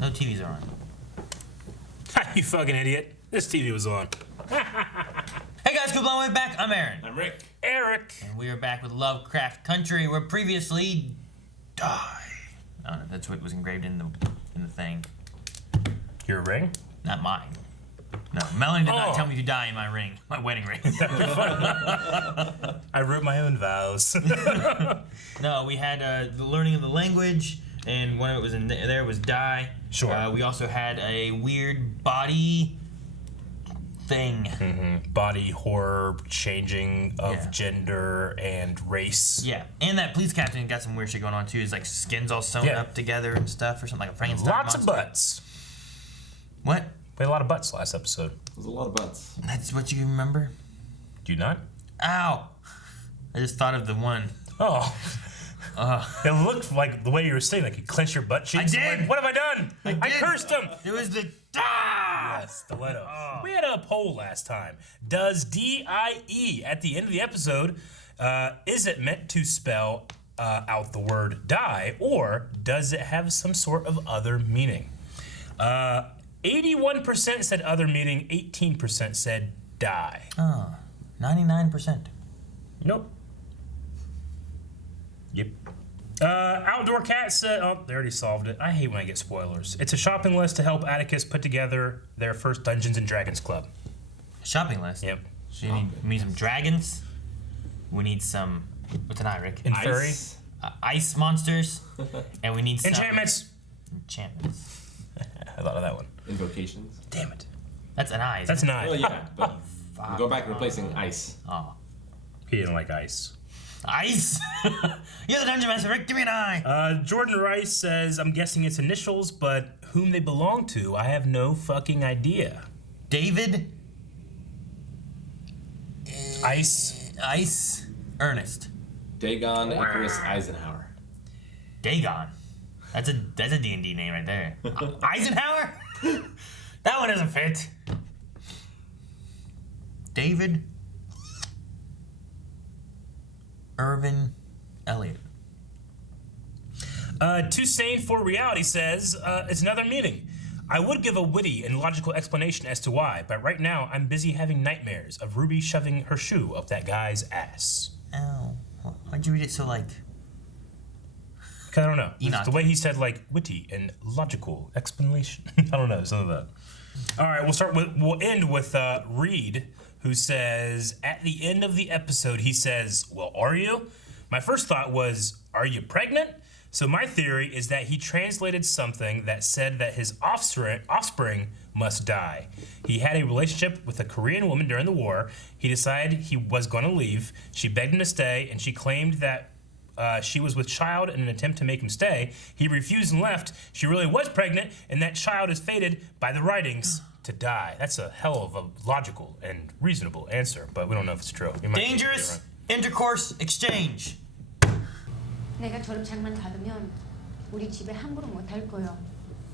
No TVs are on. You fucking idiot. This TV was on. Hey guys, good long way back. I'm Aaron. I'm Rick. Eric. And we are back with Lovecraft Country, where previously die. I don't know, that's what was engraved in the thing. Your ring? Not mine. No, Melanie did not tell me to die in my ring, my wedding ring. I wrote my own vows. No, we had the learning of the language, and one of it was in there was die. Sure. We also had a weird body thing. Mm-hmm. Body horror, changing of gender and race. Yeah, and that police captain got some weird shit going on too. His like skins all sewn up together and stuff, or something like a Frankenstein Lots monster. of butts. What? We had a lot of butts last episode. There's a lot of butts. That's what you remember? Do you not? Ow! I just thought of the one. Oh. It looked like the way you were saying, like you clenched your butt cheeks. I did. Like, what have I done? I cursed him. It was the Yes, stiletto. We had a poll last time. Does D-I-E at the end of the episode, is it meant to spell out the word die, or does it have some sort of other meaning? 81% said other meaning, 18% said die. 99%. Nope. Yep. Outdoor Cat said, oh, they already solved it. I hate when I get spoilers. It's a shopping list to help Atticus put together their first Dungeons and Dragons club. Shopping list? Yep. So we need some dragons. We need some, what's an eye, Rick? And furry. Ice monsters. And we need some... Enchantments. Enchantments. I thought of that one. Invocations. Damn it. That's an eye. That's an eye. Well, yeah, but we go back replacing ice. Oh. He didn't like ice. Ice? You're the dungeon master, Rick. Give me an eye. Jordan Rice says, I'm guessing it's initials, but whom they belong to, I have no fucking idea. David? Ice. Ernest. Dagon Icarus Eisenhower. Dagon. That's a D&D name right there. Eisenhower? That one doesn't fit. David Irvin Elliott. Too Sane for Reality says, it's another meaning. I would give a witty and logical explanation as to why, but right now I'm busy having nightmares of Ruby shoving her shoe up that guy's ass. Ow. Why'd you read it so like... Cause I don't know. Enoch. The way he said like witty and logical explanation. I don't know, some of that. All right, we'll end with Reed, who says, at the end of the episode, he says, well, are you? My first thought was, are you pregnant? So my theory is that he translated something that said that his offspring must die. He had a relationship with a Korean woman during the war. He decided he was going to leave. She begged him to stay, and she claimed that she was with child in an attempt to make him stay. He refused and left. She really was pregnant, and that child is fated by the writings to die. That's a hell of a logical and reasonable answer, but we don't know if it's true. Dangerous intercourse exchange. 내가 졸업장만 받으면 우리 집에 함부로 못 할 거예요.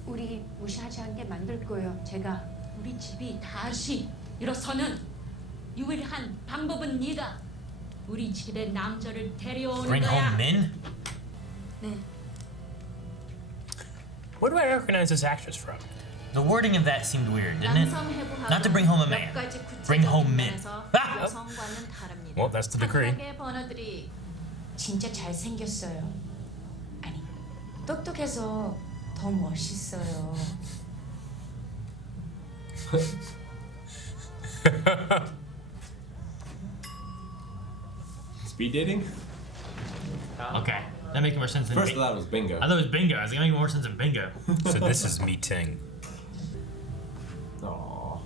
우리 무시하지 않게 만들 거예요. 제가 우리 집이 다시 일어서는 유일한 방법입니다. 우리 집에 남자를 데려오는 Bring 거야. home men? 네. Where do I recognize this actress from? The wording of that seemed weird, didn't it? Not to bring home a man. Bring home men. Ah! Well, that's the decree. 번호들이 진짜 잘생겼어요. 아니, 똑똑해서 더 멋있어요. Speed dating? Okay, that makes more sense than First I thought it was bingo. I thought it was bingo. I was gonna make more sense than bingo. So this is meeting. Aww.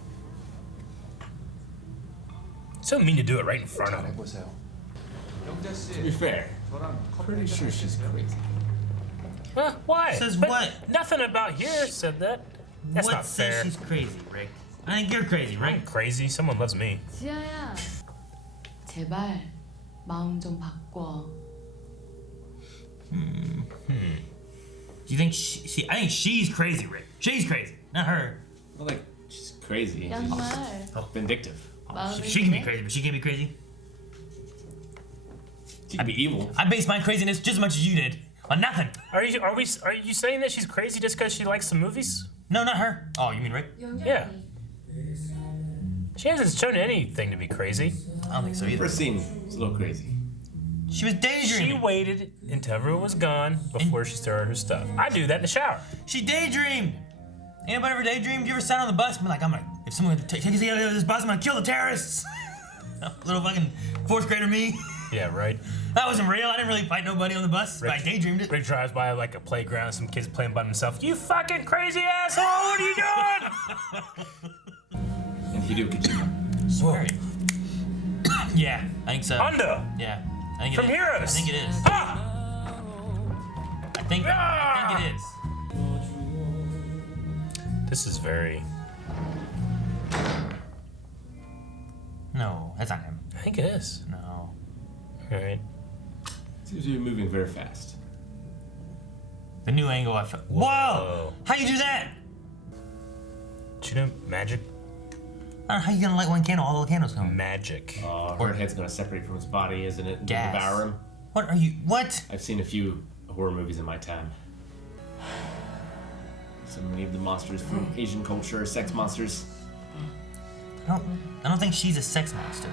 So mean to do it right in front of him. To be fair, pretty sure she's crazy. Why? Says But what? Nothing about here said that. That's What not says fair. she's crazy, Rick? I think you're crazy, I'm right? crazy. Someone loves me. 지아야, 제발 마음 좀 바꿔. Do you think she I think she's crazy, Rick. She's crazy, not her. Well, like, she's crazy. 양말. She's vindictive. She can be crazy, but she can't be crazy. She can be evil. I base my craziness just as much as you did. On nothing. Are you saying that she's crazy just because she likes the movies? No, not her. Oh, you mean Rick? Yeah. She hasn't shown anything to be crazy. I don't think so either. First scene was a little crazy. She was daydreaming. She waited until everyone was gone before she started her stuff. I do that in the shower. She daydreamed. Anybody ever daydreamed? You ever sat on the bus and be like, if someone takes me out of this bus, I'm gonna kill the terrorists. Little fucking fourth grader me. Yeah, right. That wasn't real. I didn't really fight nobody on the bus. But I daydreamed it. Rick drives by like a playground, some kids playing by themselves. You fucking crazy asshole! What are you doing? And Hideo Kojima. Swear. Yeah, I think so. Under. Yeah, I think it From is. Heroes. I think it is. Ha! I think it is. This is very. No, that's not him. I think it is. No. All right. Seems to be moving very fast. The new angle I felt. Whoa. Whoa! How you do that? Do you know magic? I don't know how you gonna light one candle, all the candles come. Magic. Her head's gonna separate from his body, isn't it? And Gas. devour him. What are you? What? I've seen a few horror movies in my time. So many of the monsters from Asian culture are sex monsters. I don't think she's a sex monster.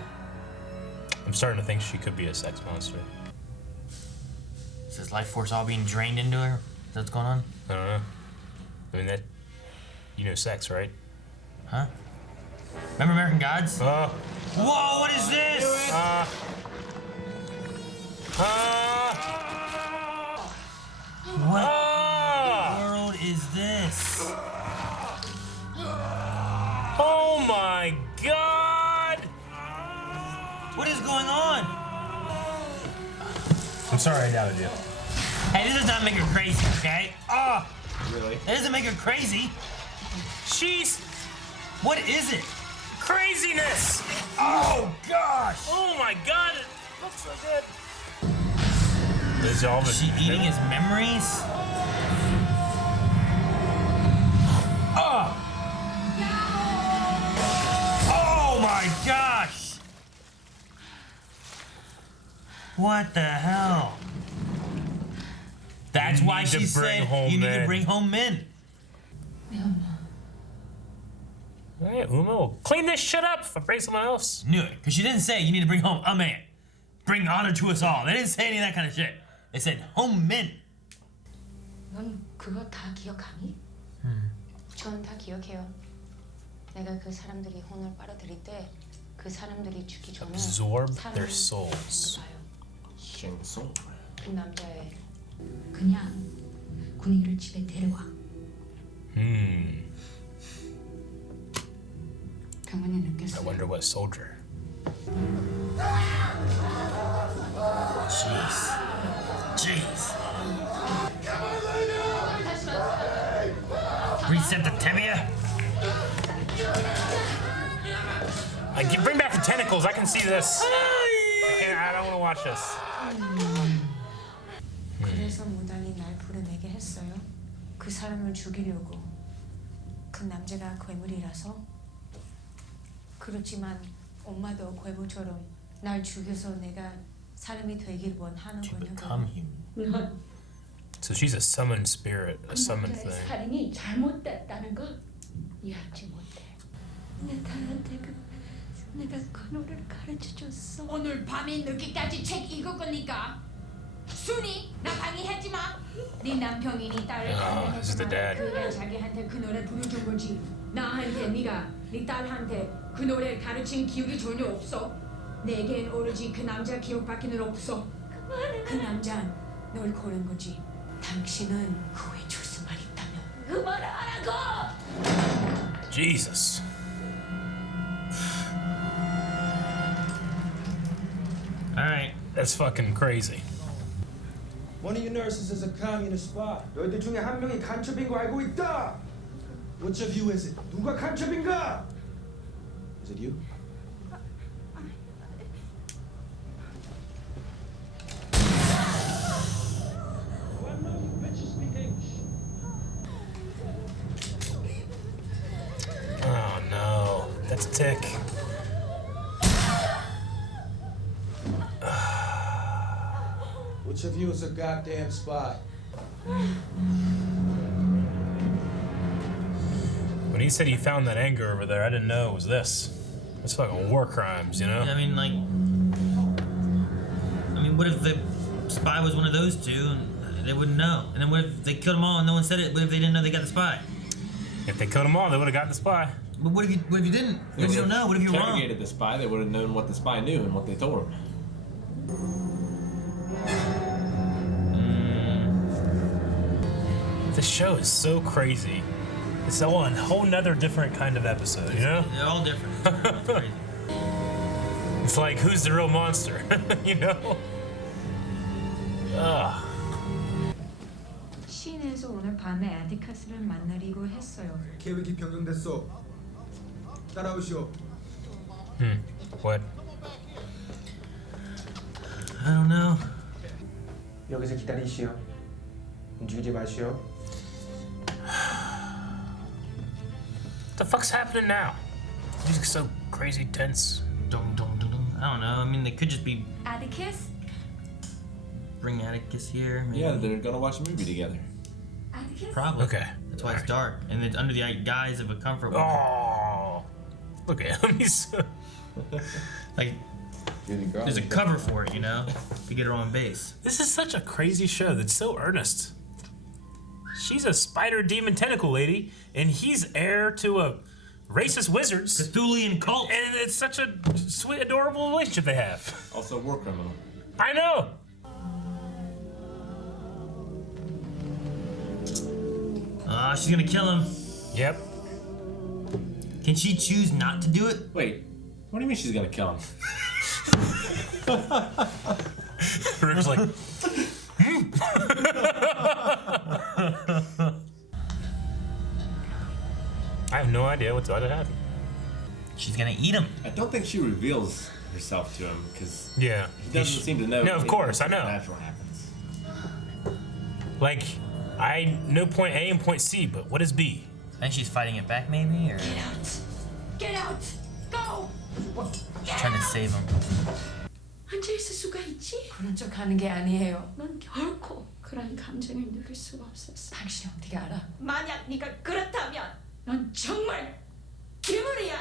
I'm starting to think she could be a sex monster. Is his life force all being drained into her? Is that what's going on? I don't know. I mean that. You know sex, right? Huh? Remember American Gods? Uh. Whoa! What is this? What world is this? Oh my God! What is going on? I'm sorry I doubted you. Hey, this does not make her crazy, okay? Oh, Really? that doesn't make her crazy. She's What is it? craziness! Oh gosh! Oh my God! It looks so good. Is all Is she eating his memories? Oh! Oh my gosh! What the hell? That's why need to she bring said home you need men. to bring home men. All right, Uma will clean this shit up if I bring someone else. Knew it, because she didn't say you need to bring home a man. Bring honor to us all. They didn't say any of that kind of shit. They said home men. 넌 그거 다 기억하니? 전 다 기억해요. 내가 그 사람들이 혼을 빨아들일 때 그 사람들이 죽기 전에 Absorb 사람을 their souls. 봐요. Shang-Tsung. 그 남자의 그냥 군인을 집에 데려와. 병원에 I 느꼈어요. wonder what soldier. Jeez. Reset the tibia? Bring back the tentacles. I can see this. I don't want to watch this. 그래서 무당이 날 부르내게 했어요. 그 사람을 죽이려고. 그 남자가 괴물이라서. 그렇지만 엄마도 괴물처럼 날 죽여서 내가 사람이 되길 원하는 To 거냐고. become human. So she's a summoned spirit, a summoned 남자의 thing. 살인이 잘못됐다는 거 이해하지 못해. 내 딸한테 내가 그 노래를 가르쳐줬어. 오늘 밤에 늦게까지 책 읽을 거니까 순이 나 방해하지 마. 네 남편이 네 딸을 this is the dad. 그가 자기한테 그 노래 부르준 거지. 나한테 네가 네 딸한테 그 노래 가르친 기억이 전혀 없어. 내겐 오로지 그 남자 기억밖에는 없어. 그 남자는 널 고른 거지. 당신은 후회 줄 수만 있다면 그만하라고. Jesus. Alright. That's fucking crazy. One of your nurses is a communist spy. 너희들 중에 한 명이 간첩인 거 알고 있다. Which of you is it? 누가 간첩인가? Is it you? Oh no, that's a tick. Which of you is a goddamn spy? When he said he found that anger over there, I didn't know it was this. It's fucking war crimes, you know? I mean, like, what if the spy was one of those two and they wouldn't know? And then what if they killed them all and no one said it? What if they didn't know they got the spy? If they killed them all, they would have got the spy. But what if you didn't? What if you don't know? What if you're wrong? Interrogated the spy, they would have known what the spy knew and what they told him. This show is so crazy. It's all a whole nother different kind of episode, you know? They're all different. It's crazy. It's like, who's the real monster? You know? Ugh. 시내에서 오늘 밤에 아디카스를 만나기로 했어요. 계획이 변경됐어. 따라오시오. What? I don't know. 여기서 기다리시오. 움직이지 마시오. What the fuck's happening now? Music's so crazy tense. Dum, dum, dum, dum. I don't know. I mean, they could just be 아디키스? bring Atticus here. Maybe. Yeah, they're gonna watch a movie together. 아디키스? Probably. Okay. That's why it's dark, and it's under the guise of a comfort. Oh, look at him. He's so... Like, there's a cover for it, you know, to get her on base. This is such a crazy show that's so earnest. She's a spider demon tentacle lady, and he's heir to a racist wizards. Cthulian cult. And it's such a sweet, adorable relationship they have. Also, war criminal. I know. She's gonna kill him. Yep. Can she choose not to do it? Wait, what do you mean she's gonna kill him? Rick's like, I have no idea what's about to happen. She's gonna eat him. I don't think she reveals herself to him because Yeah. he doesn't seem to know. No, of course, I know. Natural happens. Like, I know point A and point C, but what is B? I think she's fighting it back, maybe, or Get out! Get out! Go! she's trying to save him. 앉아 있을 수가 있지? 그런 척 하는 게 아니에요. 넌 결코 그런 감정을 느낄 수가 없었어. 당신이 어떻게 알아? 만약 네가 그렇다면 넌 정말 괴물이야.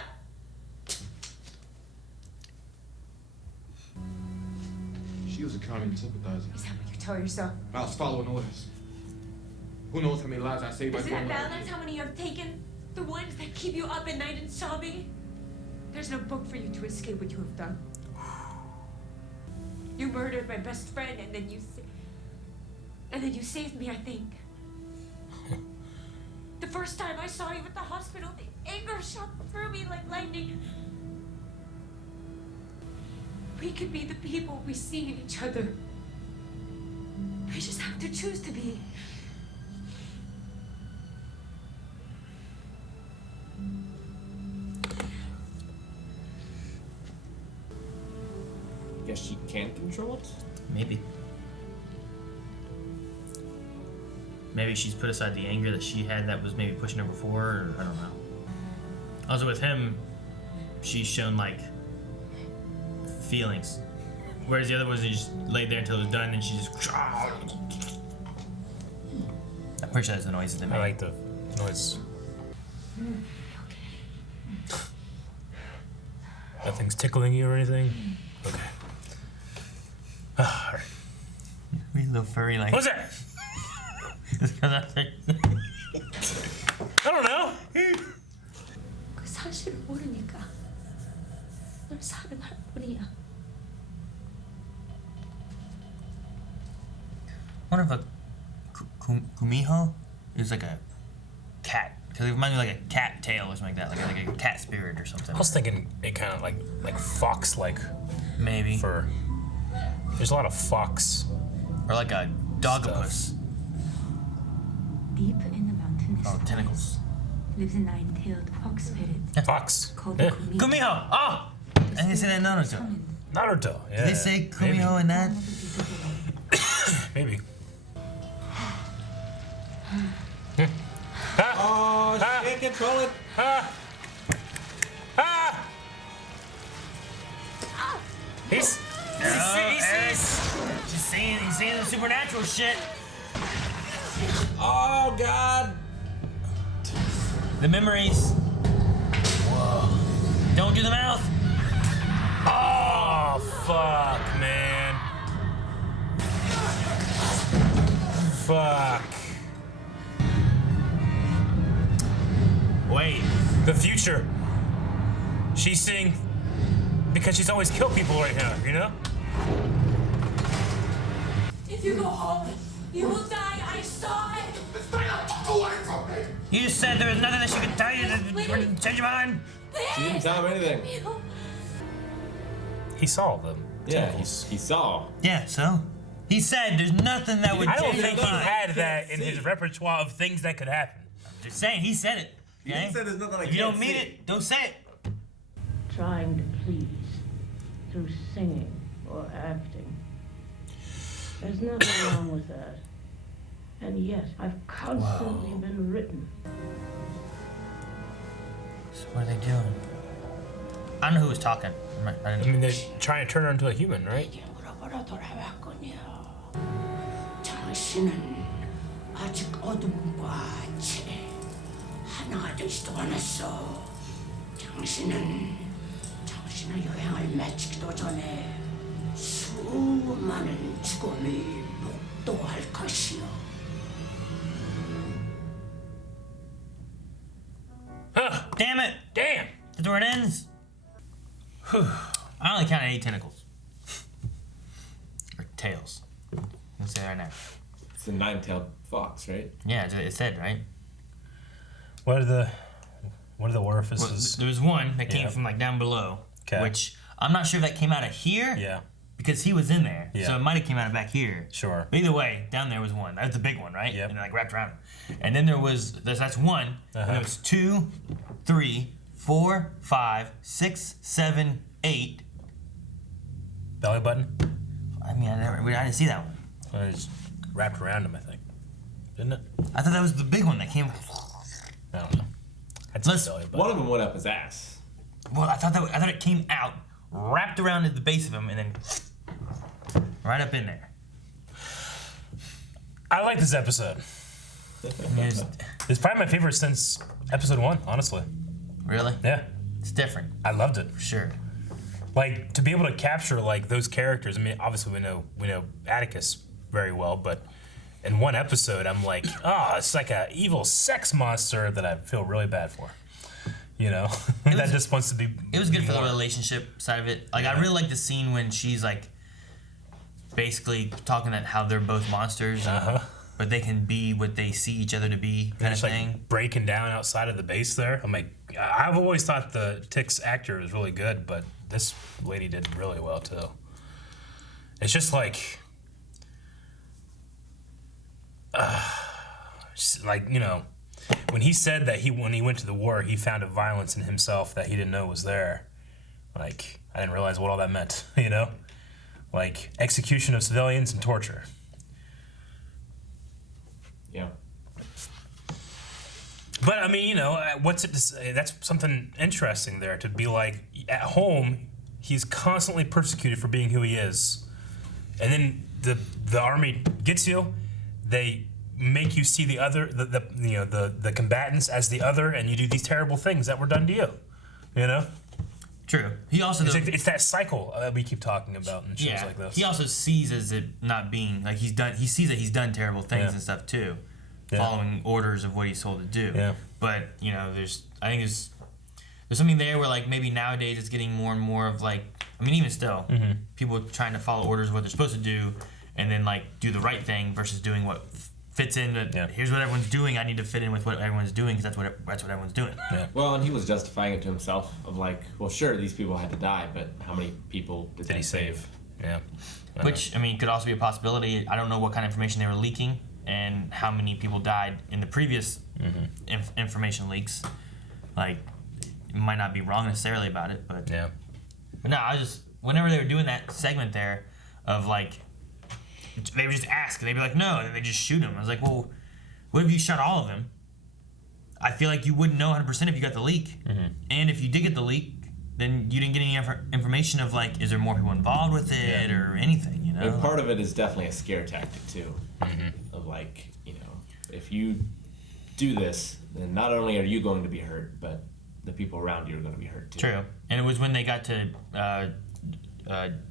She was a communist sympathizer. Is that what you tell yourself? I was following orders. Who knows how many lives I saved by Isn't going it like balance how many you have taken? The ones that keep you up at night and sobbing? There's no book for you to escape what you have done. You murdered my best friend, and then you saved me, I think. The first time I saw you at the hospital, the anger shot through me like lightning. We could be the people we see in each other. We just have to choose to be. Guess she can control it. Maybe. Maybe she's put aside the anger that she had that was maybe pushing her before, or I don't know. Also with him, she's shown like feelings. Whereas the other ones, they just laid there until it was done and she just... I'm pretty sure that's the noises they I make. like the noise. Nothing's tickling you or anything? Okay. Alright. We little furry like... What's that? I don't know. 그 사실을 모르니까 널 사랑할 뿐이야. I wonder if a Kumiho is like a cat. Because it reminds me of like a cat tail or something like that. Like a cat spirit or something. I was thinking it kind of like fox-like Maybe. fur. There's a lot of fox. Or like a dogopus. Deep in the mountainous Oh, tentacles. lives a nine-tailed fox spirit Fox. called Yeah. Kumiho. Kumiho! Oh! I didn't say that in Naruto. Naruto. Yeah. Did they say Kumiho in that? Maybe. Oh, she can't control it. He's He's seeing the supernatural shit. Oh God! The memories. Whoa. Don't do the mouth. Oh, fuck, man. Fuck. Wait. The future. She's seeing, because she's always killed people right now, you know? If you go home, you will die. I saw it. You just said there was nothing that she could tell you to change your mind. She didn't tell him anything. He saw them. Yeah, he saw. Yeah, so? He said there's nothing that would I don't change think your he mind. had that in his repertoire of things that could happen. Just saying, he said it. Okay? He said there's nothing I If you can't don't mean see. it, don't say it. Trying to please through singing or acting. There's nothing wrong with that. And yet, I've constantly been written. So what are they doing? I don't know who was talking. I mean, they're trying to turn her into a human, right? 당신은 아직 어둠과 채 하나가 되지도 않았어. 당신의 여행을 마치기도 전에 수많은 죽음이 목도할 것이요. Huh. Damn it! Damn. That's where it ends. I only counted 8 tentacles. Or tails. Let's say that right now. It's a 9-tailed fox, right? Yeah, it said, right? What are the Well, orifices? there was one that came Yeah. from like down below, 'Kay. which I'm not sure if that came out of here. Yeah. Because he was in there, Yeah. so it might have came out of back here. Sure. But either way, down there was one. That's the big one, right? Yep. And like wrapped around him. And then that's one. And there was 2, 3, 4, 5, 6, 7, 8. Belly button? I mean, I didn't see that one. It's wrapped around him, I think. Didn't it? I thought that was the big one that came. I don't know. That's Let's- belly button. One of them went up his ass. Well, I thought it came out, wrapped around at the base of him, and then right up in there. I like this episode. It's probably my favorite since episode 1, honestly. Really? Yeah. It's different, I loved it. for sure. Like, to be able to capture like those characters. I mean, obviously we know Atticus very well, but in one episode I'm like, oh, it's like an evil sex monster that I feel really bad for. You know? That just wants to be. It was good for the more. relationship side of it. Like, I really like the scene when she's like basically talking at how they're both monsters, but they can be what they see each other to be, kind of Just thing. like breaking down outside of the base there. I'm like, I've always thought the Tick's actor was really good, but this lady did really well too. It's just like, you know, when he said that when he went to the war, he found a violence in himself that he didn't know was there. Like, I didn't realize what all that meant, you know? Like, execution of civilians and torture. Yeah. But I mean, you know, what's it to say? That's something interesting there, to be like, at home, he's constantly persecuted for being who he is. And then the army gets you, they make you see the other, the combatants as the other, and you do these terrible things that were done to you. You know? True. He also It's that cycle that we keep talking about in shows like this. He also sees as it not being like he sees that he's done terrible things Yeah. and stuff too, Yeah. following orders of what he's told to do. Yeah. But you know, I think there's something there where like maybe nowadays it's getting more and more of like, I mean, even still, people trying to follow orders of what they're supposed to do, and then like do the right thing versus doing what fits in. Here's what everyone's doing. I need to fit in with what everyone's doing because that's what everyone's doing. Yeah. Well, and he was justifying it to himself of like, well, sure, these people had to die, but how many people did Did he that save? Yeah. Which, I mean, could also be a possibility. I don't know what kind of information they were leaking and how many people died in the previous information leaks. Like, it might not be wrong necessarily about it, but Yeah. But no, whenever they were doing that segment there of like, they would just ask, and they'd be like, no, and then they just shoot him. I was like, well, what if you shot all of them? I feel like you wouldn't know 100% if you got the leak. And if you did get the leak, then you didn't get any information of like, is there more people involved with it or anything, you know? And part of it is definitely a scare tactic too, of like, you know. if you do this, then not only are you going to be hurt, but the people around you are going to be hurt too. True. And it was when they got to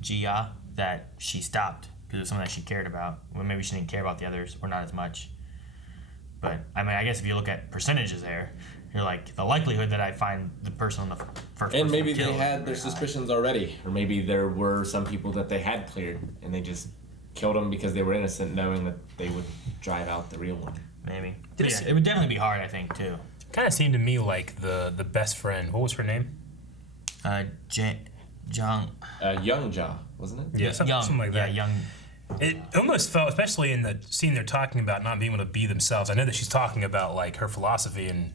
Gia that she stopped because it was something that she cared about. Well, maybe she didn't care about the others or not as much. But I mean, I guess if you look at percentages there, you're like the likelihood that I find the person on the first. And maybe they killed had their suspicions already, or maybe there were some people that they had cleared and they just killed them because they were innocent, knowing that they would drive out the real one. Maybe. But yeah, it would definitely be hard, I think, too. Kind of seemed to me like the best friend. What was her name? Young Young wasn't it? Yeah, something like that. Yeah, Young. It almost felt, especially in the scene they're talking about not being able to be themselves. I know that she's talking about like her philosophy and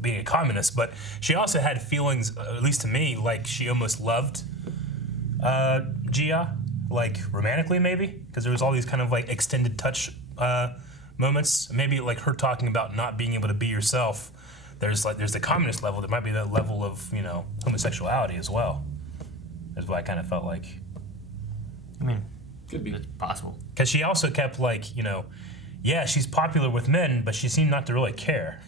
being a communist, but she also had feelings, at least to me, like she almost loved Gia, like romantically maybe, because there was all these kind of like extended touch moments. Maybe like her talking about not being able to be yourself. There's the communist level. There might be that level of homosexuality as well. Is what I kind of felt like. I mean, could be. It's possible. Because she also kept like, yeah, she's popular with men, but she seemed not to really care,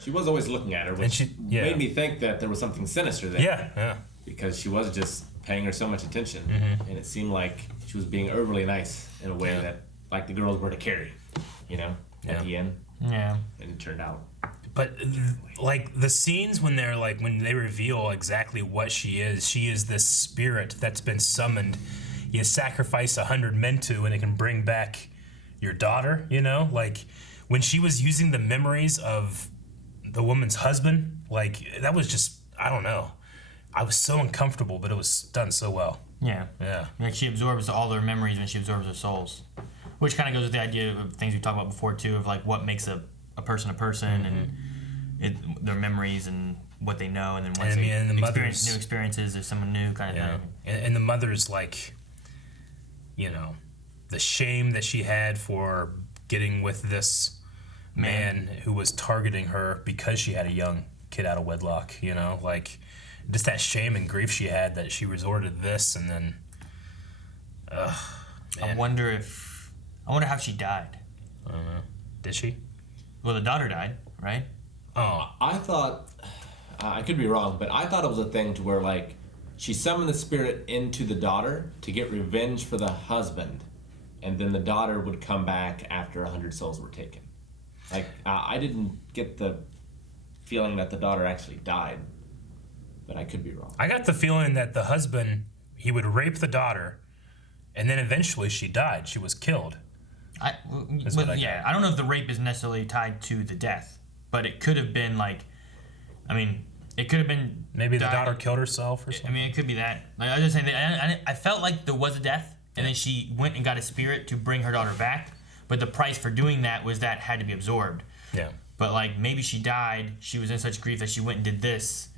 She was always looking at her, which made me think that there was something sinister there. Yeah. Because she was just paying her so much attention, and it seemed like she was being overly nice in a way that, like the girls were to carry, at the end. Yeah. And it turned out. But like the scenes when they reveal exactly what she is this spirit that's been summoned. You sacrifice 100 men to, and it can bring back your daughter. Like when she was using the memories of the woman's husband, like that was just, I don't know. I was so uncomfortable, but it was done so well. Yeah. Yeah. Like she absorbs all their memories and she absorbs their souls, which kind of goes with the idea of things we talked about before too, of like what makes a person and their memories and what they know, and then once they experience new experiences, there's someone new kind of thing. And the mother's like, the shame that she had for getting with this man who was targeting her because she had a young kid out of wedlock, like just that shame and grief she had that she resorted to this, and then I wonder how she died. I don't know. Did she? Well, the daughter died, right? Oh. I thought, I could be wrong, but I thought it was a thing to where like she summoned the spirit into the daughter to get revenge for the husband, and then the daughter would come back after 100 souls were taken. Like, I didn't get the feeling that the daughter actually died, but I could be wrong. I got the feeling that the husband, he would rape the daughter, and then eventually she died. She was killed. I don't know if the rape is necessarily tied to the death, but it could have been like, it could have been maybe the daughter killed herself or something. It could be that. Like, I was just saying, I felt like there was a death, and then she went and got a spirit to bring her daughter back, but the price for doing that was that had to be absorbed. Yeah. But like maybe she died, she was in such grief that she went and did this.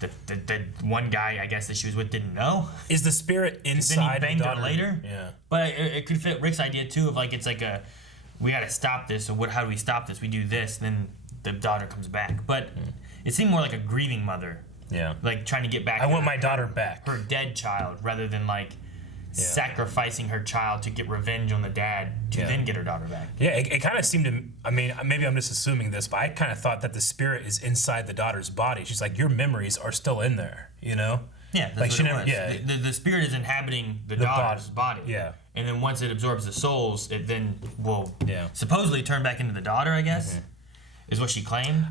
The one guy, I guess, that she was with didn't know. Is the spirit inside then he banged the daughter? her later? Yeah. But it could fit Rick's idea too of like, it's like we gotta stop this, so how do we stop this? We do this, then the daughter comes back. But it seemed more like a grieving mother. Yeah. Like trying to get back. I want my daughter back. Her dead child, rather than like sacrificing her child to get revenge on the dad to then get her daughter back. Yeah, it kind of seemed to, maybe I'm just assuming this, but I kind of thought that the spirit is inside the daughter's body. She's like, your memories are still in there, Yeah, that's like what it was. Yeah. The spirit is inhabiting the daughter's body. Yeah. And then once it absorbs the souls, it then will supposedly turn back into the daughter, I guess, is what she claimed.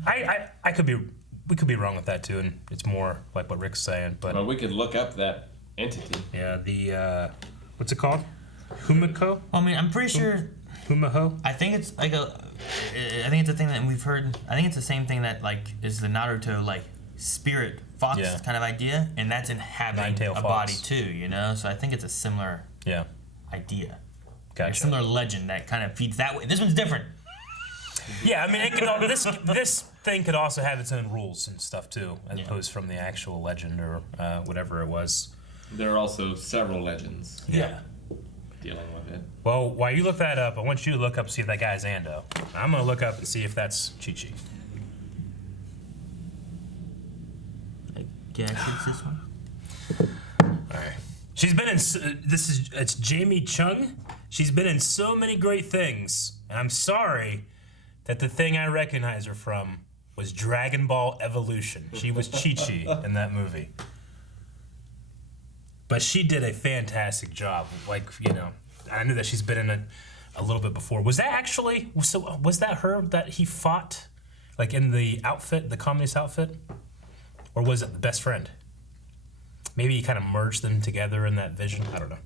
We could be wrong with that too, and it's more like what Rick's saying. But well, we could look up that entity. Yeah, the what's it called? Humiko? I'm pretty sure. Humaho? I think it's like I think it's a thing that we've heard. I think it's the same thing that like is the Naruto like spirit fox kind of idea, and that's inhabiting a body too. So I think it's a similar idea. Gotcha. Like a similar legend that kind of feeds that way. This one's different. Yeah, it could. This thing could also have its own rules and stuff too, as opposed from the actual legend or whatever it was. There are also several legends. Yeah. Dealing with it. Well, while you look that up, I want you to look up and see if that guy's Ando. I'm gonna look up and see if that's Chi-Chi. I guess it's this one. All right. She's been in. It's Jamie Chung, She's been in so many great things, and I'm sorry that the thing I recognize her from was Dragon Ball Evolution. She was Chi-Chi in that movie. But she did a fantastic job. Like, you know, I knew that she's been in it a little bit before. Was that actually, so was that her that he fought, like in the outfit, the communist outfit? Or was it the best friend? Maybe he kind of merged them together in that vision. I don't know.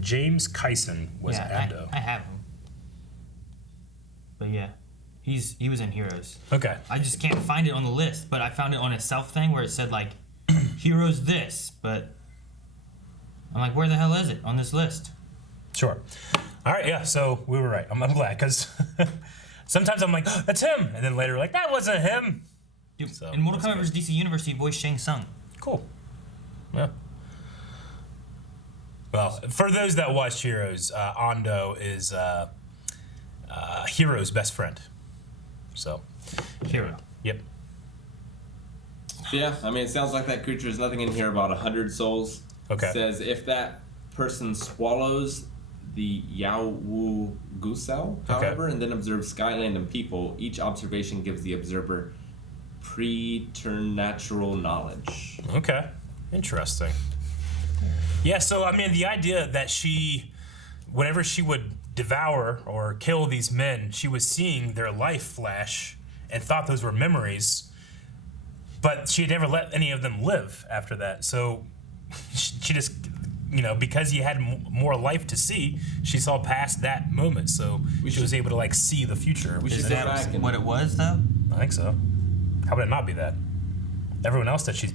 James Kyson was Ando. I have him. But yeah, he was in Heroes. Okay. I just can't find it on the list, but I found it on a self thing where it said like Heroes this, but I'm like, where the hell is it on this list? Sure. All right, yeah, so we were right. I'm glad, because sometimes I'm like, oh, that's him, and then later like, that wasn't him. Dude, So, in Mortal that's Kombat vs. DC Universe, he voiced Shang Tsung. Cool. Yeah. Well, for those that watched Heroes, Ando is Hero's best friend. So. Hero. Yep. Yeah, I mean, it sounds like that creature. There's nothing in here about 100 souls. Okay. It says if that person swallows the Yao Wu Gusao, however, and then observes Skyland and people, each observation gives the observer preternatural knowledge. Okay. Interesting. Yeah, so I mean, the idea that she, whenever she would devour or kill these men, she was seeing their life flash and thought those were memories, but she had never let any of them live after that. So she just, you know, because he had more life to see, she saw past that moment. So she was able to like see the future. We should Is go that back and what it was though? I think so. How would it not be that? Everyone else that she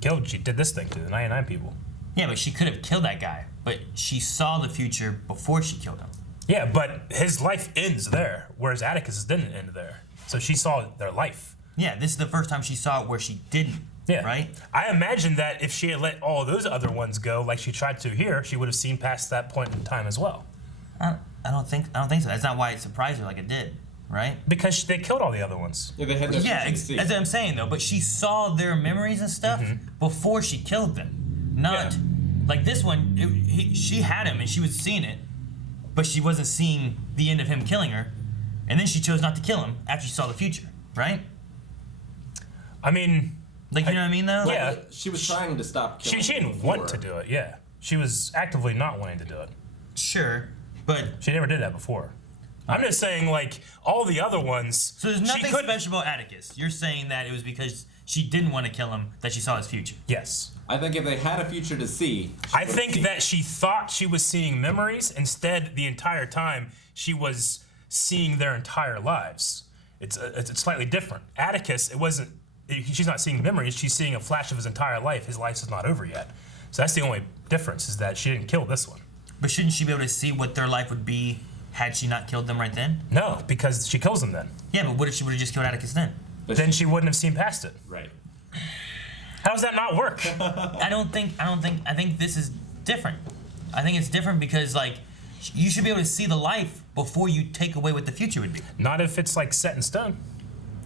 killed, she did this thing to, the 99 people. Yeah, but she could have killed that guy, but she saw the future before she killed him. Yeah, but his life ends there, whereas Atticus didn't end there. So she saw their life. Yeah, this is the first time she saw it where she didn't. Yeah. Right? I imagine that if she had let all those other ones go, like she tried to here, she would have seen past that point in time as well. I don't think so. That's not why it surprised her like it did, right? Because they killed all the other ones. Yeah, they had no Yeah, future to see. that's what I'm saying though. But she saw their memories and stuff before she killed them. Not like this one. She had him and she was seeing it, but she wasn't seeing the end of him killing her. And then she chose not to kill him after she saw the future, right? I mean, Like, you know what I mean though? Yeah. Like, she was trying to stop killing she didn't want to do it, yeah. She was actively not wanting to do it. Sure, but She never did that before. I'm just saying, like, all the other ones. so there's nothing she could, special about Atticus. You're saying that it was because she didn't want to kill him that she saw his future. Yes. I think if they had a future to see, I think that she thought she was seeing memories. Instead, the entire time, she was seeing their entire lives. It's slightly different. Atticus, it wasn't. She's not seeing memories. She's seeing a flash of his entire life. His life is not over yet. So that's the only difference, is that she didn't kill this one. But shouldn't she be able to see what their life would be had she not killed them right then? No, because she kills them then. Yeah, but what if she would have just killed Atticus then? Then she wouldn't have seen past it. right. How does that not work? I think this is different. I think it's different because, like, you should be able to see the life before you take away what the future would be. Not if it's, like, set in stone.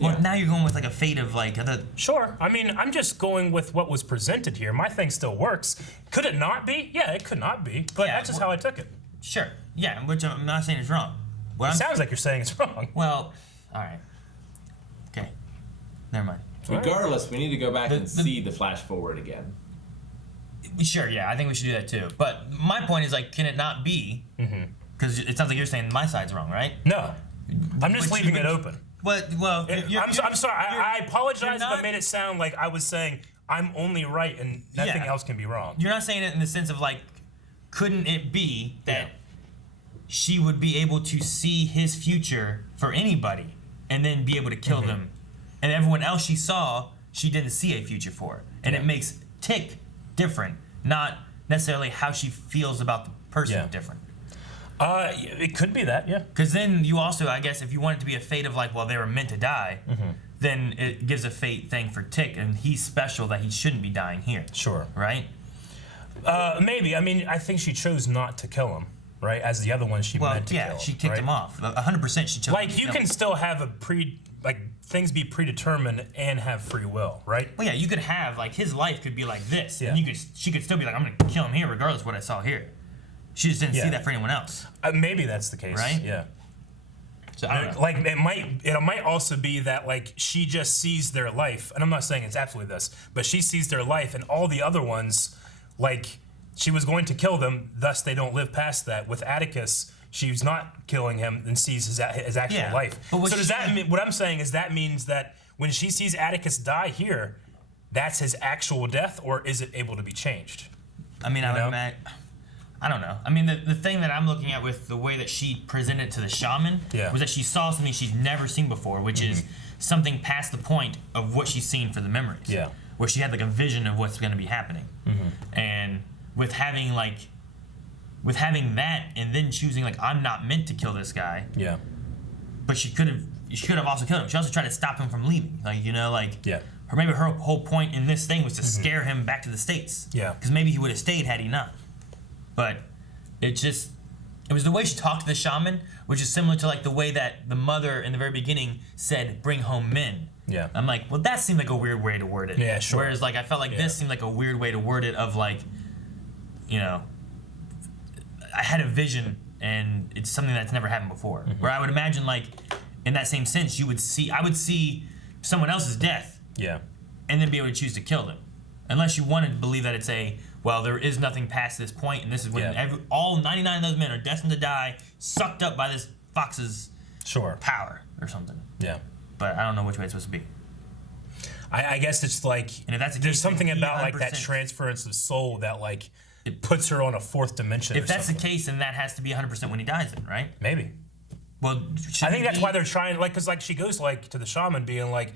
Well, Yeah. now you're going with, like, a fate of, like, other... Sure. I mean, I'm just going with what was presented here. My thing still works. Could it not be? Yeah, it could not be. But Yeah, that's just how I took it. Sure. Yeah, which I'm not saying is wrong. What It I'm sounds like you're saying it's wrong. Well, all right. Okay. Never mind. Regardless, we need to go back and The- see the flash forward again. Sure, yeah, I think we should do that too. But my point is, like, can it not be? Because it sounds like you're saying my side's wrong, right? No. I'm just But leaving you- it open. Well, I'm sorry. I apologize if I not- made it sound like I was saying I'm only right and nothing Yeah. else can be wrong. You're not saying it in the sense of, like, couldn't it be that she would be able to see his future for anybody and then be able to kill them, and everyone else she saw, she didn't see a future for, and it makes Tick different, not necessarily how she feels about the person Yeah. different. It could be that, yeah. Because then you also, I guess, if you want it to be a fate of, like, well, they were meant to die, then it gives a fate thing for Tick, and he's special that he shouldn't be dying here, Sure. right? Maybe. I mean, I think she chose not to kill him, right? As the other one she Well, meant to kill yeah, him. she kicked right? him off. 100% she chose. Like, to you kill can him. still have things be predetermined and have free will, right? Well, yeah, you could have, like, his life could be like this, Yeah. and she could still be like, I'm gonna kill him here regardless of what I saw here. She just didn't Yeah. see that for anyone else. Maybe that's the case. Right? Yeah. So I don't know. Like it might also be that like she just sees their life, and I'm not saying it's absolutely this, but she sees their life, and all the other ones, like she was going to kill them, thus they don't live past that. With Atticus, she's not killing him and sees his actual Yeah. life. But So does that mean, what I'm saying is that means that when she sees Atticus die here, that's his actual death, or is it able to be changed? I mean, I don't know. I mean, the thing that I'm looking at with the way that she presented to the shaman was that she saw something she's never seen before, which is something past the point of what she's seen for the memories. Yeah. Where she had like a vision of what's going to be happening. And with having that and then choosing like, I'm not meant to kill this guy. Yeah. But she could have also killed him. She also tried to stop him from leaving. Like, you know, like maybe her whole point in this thing was to scare him back to the States. Yeah. Because maybe he would have stayed had he not. But it was the way she talked to the shaman, which is similar to like the way that the mother in the very beginning said, bring home men. Yeah. I'm like, well, that seemed like a weird way to word it. Yeah, sure. Whereas like I felt like this seemed like a weird way to word it of like, you know, I had a vision and it's something that's never happened before. Where I would imagine like in that same sense, I would see someone else's death. Yeah. And then be able to choose to kill them. Unless you wanted to believe that it's well, there is nothing past this point, and this is when all 99 of those men are destined to die, sucked up by this fox's power or something. Yeah. But I don't know which way it's supposed to be. I guess it's like, and if that's there's something about like that transference of soul that like it puts her on a fourth dimension. If that's the case, then that has to be 100% when he dies, then, right? Maybe. Well, I think that's why they're trying, like, because like she goes like to the shaman, being like,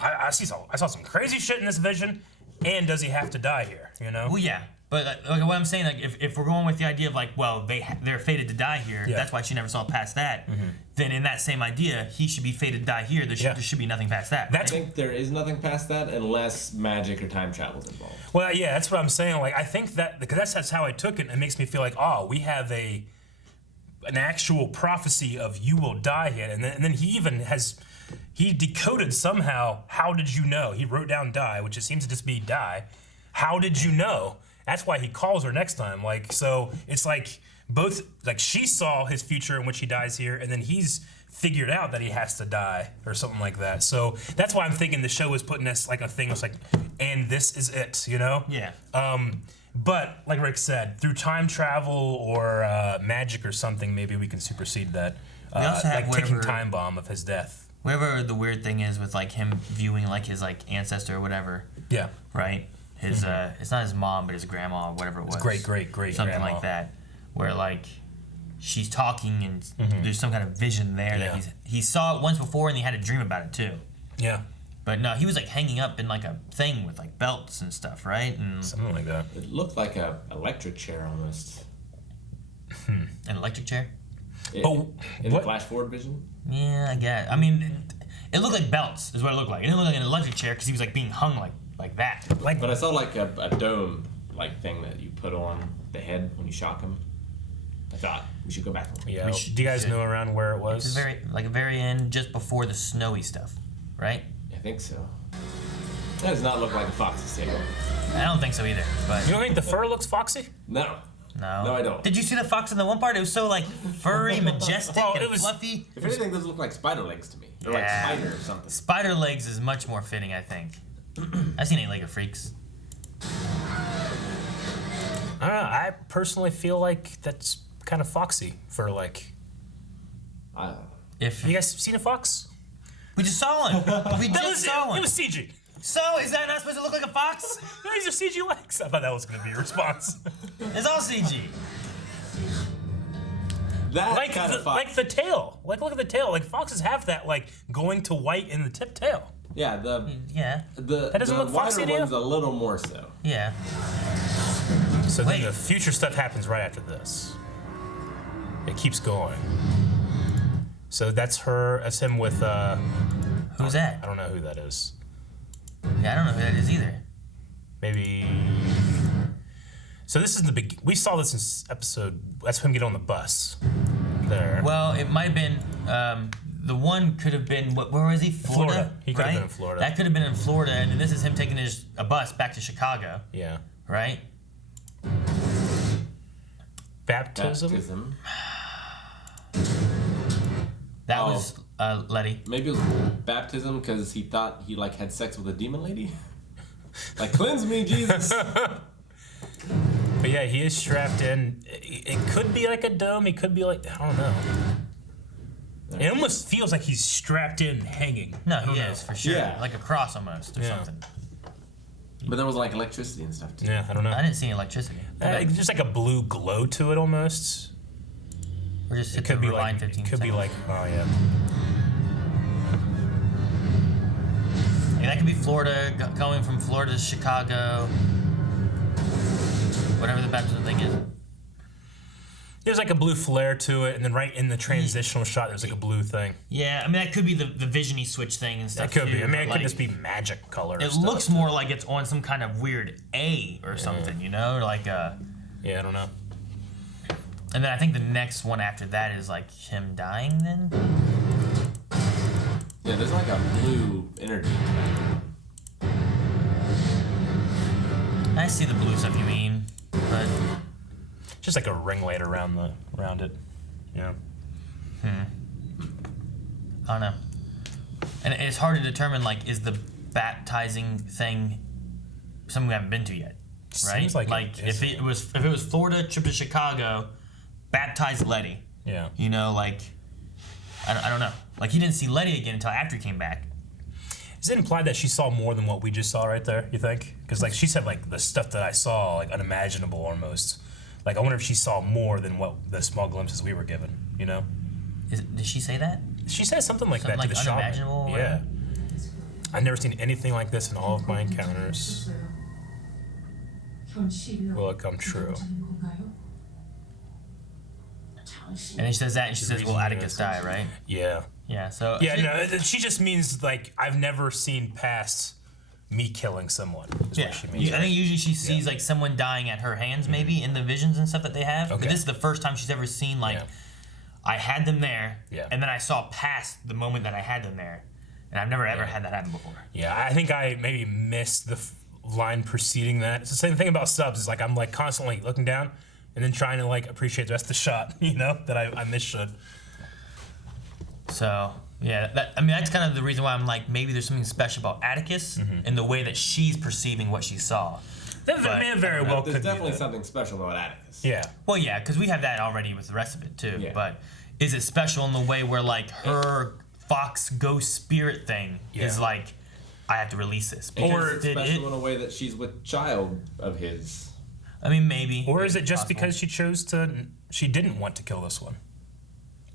I saw some crazy shit in this vision, and does he have to die here? You know? Well, yeah. But like what I'm saying, like if we're going with the idea of like, well, they're fated to die here, that's why she never saw past that. Then in that same idea, he should be fated to die here. There should be nothing past that. I think there is nothing past that unless magic or time travel is involved. Well, yeah, that's what I'm saying. Like, I think that because that's how I took it. It makes me feel like, oh, we have an actual prophecy of you will die here, and then he even he decoded somehow. How did you know? He wrote down die, which it seems to just be die. How did you know? That's why he calls her next time. Like, so it's like both, like she saw his future in which he dies here, and then he's figured out that he has to die or something like that. So that's why I'm thinking the show is putting this like a thing that's like, and this is it, you know? Yeah. But like Rick said, through time travel or magic or something, maybe we can supersede that. We also have like ticking time bomb of his death. Whatever the weird thing is with like him viewing like his like ancestor or whatever. Yeah. Right. His it's not his mom, but his grandma or whatever it was. His great something grandma. like that, where like she's talking and there's some kind of vision there that he saw it once before and he had a dream about it too. Yeah. But no, he was like hanging up in like a thing with like belts and stuff, right? And something like that. It looked like a electric chair almost. An electric chair? In the flash forward vision? Yeah, I guess. I mean, it looked like belts is what it looked like. It didn't look like an electric chair because he was like being hung like that. But I saw like a dome like thing that you put on the head when you shock him. I thought we should go back. Yeah. Do you guys know around where it was? It's the very end, just before the snowy stuff, right? I think so. That does not look like a fox's tail. I don't think so either. But you don't think the fur looks foxy? No. No, I don't. Did you see the fox in the one part? It was so like furry, majestic, and fluffy. If anything, those look like spider legs to me. Or like spider or something. Spider legs is much more fitting, I think. I've seen eight-legged freaks. I don't know. I personally feel like that's kind of foxy for like. If you guys seen a fox? We just saw one. We just saw one. It was CG. So is that not supposed to look like a fox? No, these are CG legs. I thought that was going to be a response. It's all CG. That like kind of fox. Like the tail. Like look at the tail. Like foxes have that like going to white in the tip tail. Yeah, the that doesn't look foxy to you? one's a little more so. Yeah. So then the future stuff happens right after this. It keeps going. So that's her. That's him with. Who's that? I don't know who that is. Yeah, I don't know who that is either. Maybe. So this is the big. We saw this in episode. That's him get on the bus. There. Well, it might have been. The one could have been. Where was he? Florida. He could have been in Florida. That could have been in Florida, and then this is him taking a bus back to Chicago. Yeah. Right. Baptism? That was Letty. Maybe it was baptism because he thought he like had sex with a demon lady. Like, cleanse me, Jesus. But yeah, he is strapped in. It could be like a dome. He could be like, I don't know. It almost feels like he's strapped in, hanging. No, he is for sure. Yeah. Like a cross almost or something. But there was like electricity and stuff too. Yeah, I don't know. I didn't see any electricity. Just like a blue glow to it almost. Or just It could be like. 15 It could be seconds. like. Oh yeah. Yeah, that could be Florida, going from Florida to Chicago. Whatever the baptism thing is. There's like a blue flare to it, and then right in the transitional shot, there's like a blue thing. Yeah, I mean that could be the vision-y switch thing and stuff. That could be. too, I mean, but, it like, could just be magic color. It looks more like it's on some kind of weird A or something, you know, like Yeah, I don't know. And then I think the next one after that is like him dying. Then. Yeah, there's like a blue energy. I see the blue stuff you mean, but Just like a ring light around it. Yeah. I don't know. And it's hard to determine, like, is the baptizing thing something we haven't been to yet, right? Seems like it if is. it was Florida, trip to Chicago, baptized Letty. Yeah. You know, like I don't know. Like he didn't see Letty again until after he came back. Is it implied that she saw more than what we just saw right there, you think? Because like she said, like the stuff that I saw, like unimaginable almost. Like I wonder if she saw more than what the small glimpses we were given, you know? Did she say that? She said something like Something that like to the shaman. unimaginable or Yeah. I've never seen anything like this in all of my encounters. Will it come true? And he says that, and she says, "Will Atticus die?" Right? Yeah. Yeah. So Yeah, no, she just means like I've never seen past me killing someone. Is Yeah, what she means. I think usually she sees like someone dying at her hands, maybe in the visions and stuff that they have. Okay. But this is the first time she's ever seen like, Yeah. I had them there, Yeah. and then I saw past the moment that I had them there, and I've never ever had that happen before. Yeah, I think I maybe missed the line preceding that. It's the same thing about subs. Is like I'm like constantly looking down and then trying to like appreciate the rest of the shot. You know that I misshot. So yeah, I mean that's kind of the reason why I'm like maybe there's something special about Atticus in the way that she's perceiving what she saw. That very well There's could definitely be that. something special about Atticus. Yeah. Well, yeah, because we have that already with the rest of it too. Yeah. But is it special in the way where like her fox ghost spirit thing is Yeah. like, I have to release this? Or Because special in a way that she's with child of his. I mean, maybe. Or is it Maybe just possible. because she didn't want to kill this one?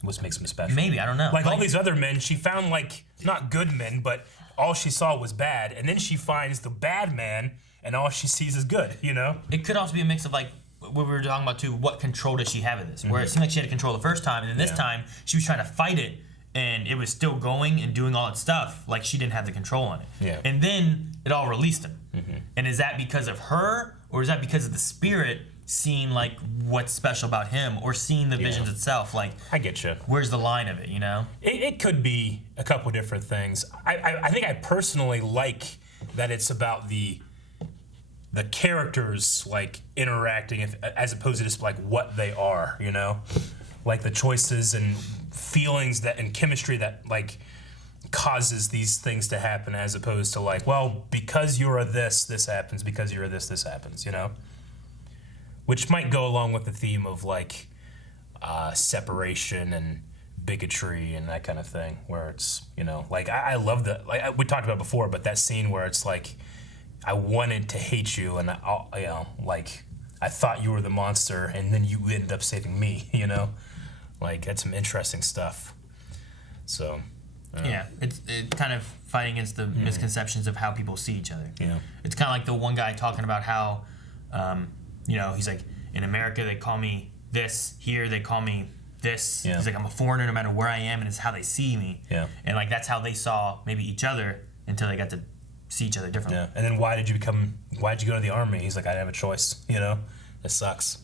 Which makes him special. Maybe, I don't know. Like all these other men, she found like not good men, but all she saw was bad, and then she finds the bad man, and all she sees is good. You know? It could also be a mix of like what we were talking about too. What control does she have of this? Where it seemed like she had control the first time, and then this Yeah. time she was trying to fight it, and it was still going and doing all its stuff. Like she didn't have the control on it. Yeah. And then it all released him. And is that because of her, or is that because of the spirit seeing like what's special about him, or seeing the visions itself? Like, I get you. where's the line of it? You know? It could be a couple different things. I think I personally like that it's about the characters like interacting as opposed to just like what they are, you know, like the choices and feelings that and chemistry that like causes these things to happen, as opposed to like, well, because you're a this happens, because you're a this happens, you know, which might go along with the theme of like separation and bigotry and that kind of thing, where it's, you know, like I love that, like we talked about before, but that scene where it's like, I wanted to hate you, and you know, like I thought you were the monster, and then you ended up saving me. You know, like that's some interesting stuff. So, Yeah, it's kind of fighting against the misconceptions of how people see each other. Yeah. It's kind of like the one guy talking about how, you know, he's like, in America they call me this, here they call me this. Yeah. He's like, I'm a foreigner no matter where I am, and it's how they see me. Yeah. And like that's how they saw maybe each other until they got to see each other differently. yeah. And then why'd you go to the army? He's like, I didn't have a choice. You know, it sucks.